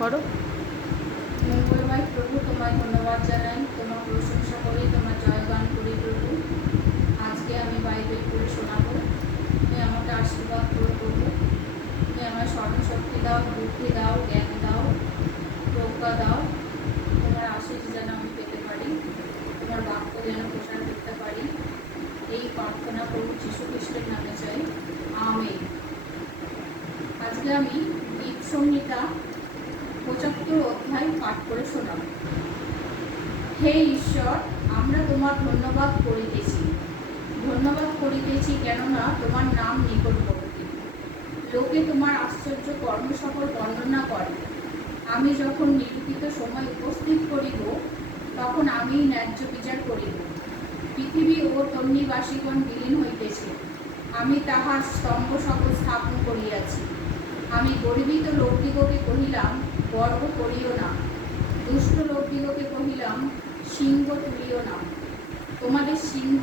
করো। মঙ্গলময় প্রভু, তোমায় ধন্যবাদ জানাই, তোমার প্রশংসা করি, তোমার জয়গান করি প্রভু। আজকে আমি বাইবেল পড়ে শোনাবো। তুমি আমাকে আশীর্বাদ করো প্রভু। তুমি আমার স্মরণশক্তি দাও, বুদ্ধি দাও, জ্ঞান দাও, প্রজ্ঞা দাও। তোমার আশীষ যেন আমি পেতে পারি, তোমার বাক্য যেন প্রচার করতে পারি। এই প্রার্থনা প্রভু যীশু খ্রিস্টের নামে চাই, আমেন। আজকে আমি গীত সংহিতা ৭৫ অধ্যায় পাঠ করে শোনাব। হে ঈশ্বর, আমরা তোমার ধন্যবাদ করিতেছি, কেননা তোমার নাম নিকটবর্তী। লোকে তোমার আশ্চর্য কর্ম সকল বর্ণনা করে। আমি যখন নিরূপিত সময় উপস্থিত করিব, তখন আমি ন্যায্য বিচার করিব। পৃথিবী ও তন্নিবাসীগণ বিলীন হইতেছে, আমি তাহার স্তম্ভ সকল স্থাপন করিয়াছি। আমি গর্বিত লোকদিগকে কহিলাম, গর্ব করিও না। দুষ্ট লোকদিগকে কহিলাম, সিংহ তুলিও না। তোমাদের সিংহ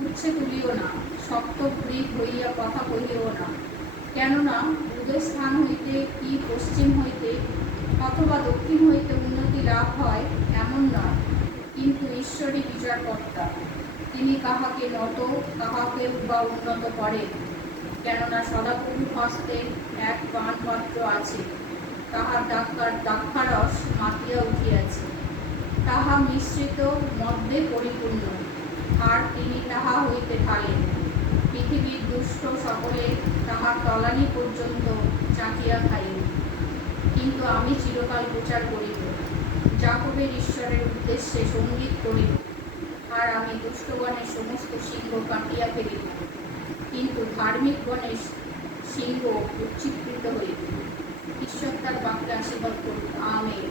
উচ্ছে তুলিও না, শক্ত ভৃত হইয়া কথা কহিও না। কেননা উদয় স্থান হইতে কি পশ্চিম হইতে অথবা দক্ষিণ হইতে উন্নতি লাভ হয় এমন নয়, কিন্তু ঈশ্বরই বিচারকর্তা। তিনি কাহাকে নত, কাহাকে বা উন্নত করেন। কেননা সদাপ্রভুর হস্তে এক পানপাত্র আছে, তাহার দ্রাক্ষারস মাতিয়া উঠিয়াছে, তাহা মিশ্রিত মদ্যে পরিপূর্ণ, আর তিনি তাহা হইতে ঢালেন। পৃথিবীর দুষ্ট সকলে তাহার তলানি পর্যন্ত চাকিয়া খাইল। কিন্তু আমি চিরকাল প্রচার করিব, যাকবের ঈশ্বরের উদ্দেশ্যে সঙ্গীত করিব। আর আমি দুষ্টগণের সমস্ত সিংহ কাটিয়া ফেলিব, কিন্তু ধার্মিকগণের সিংহ উচ্চীকৃত হইবে। ঈশ্বর তার বাক্যে আশীর্বাদ করুন, আমেন।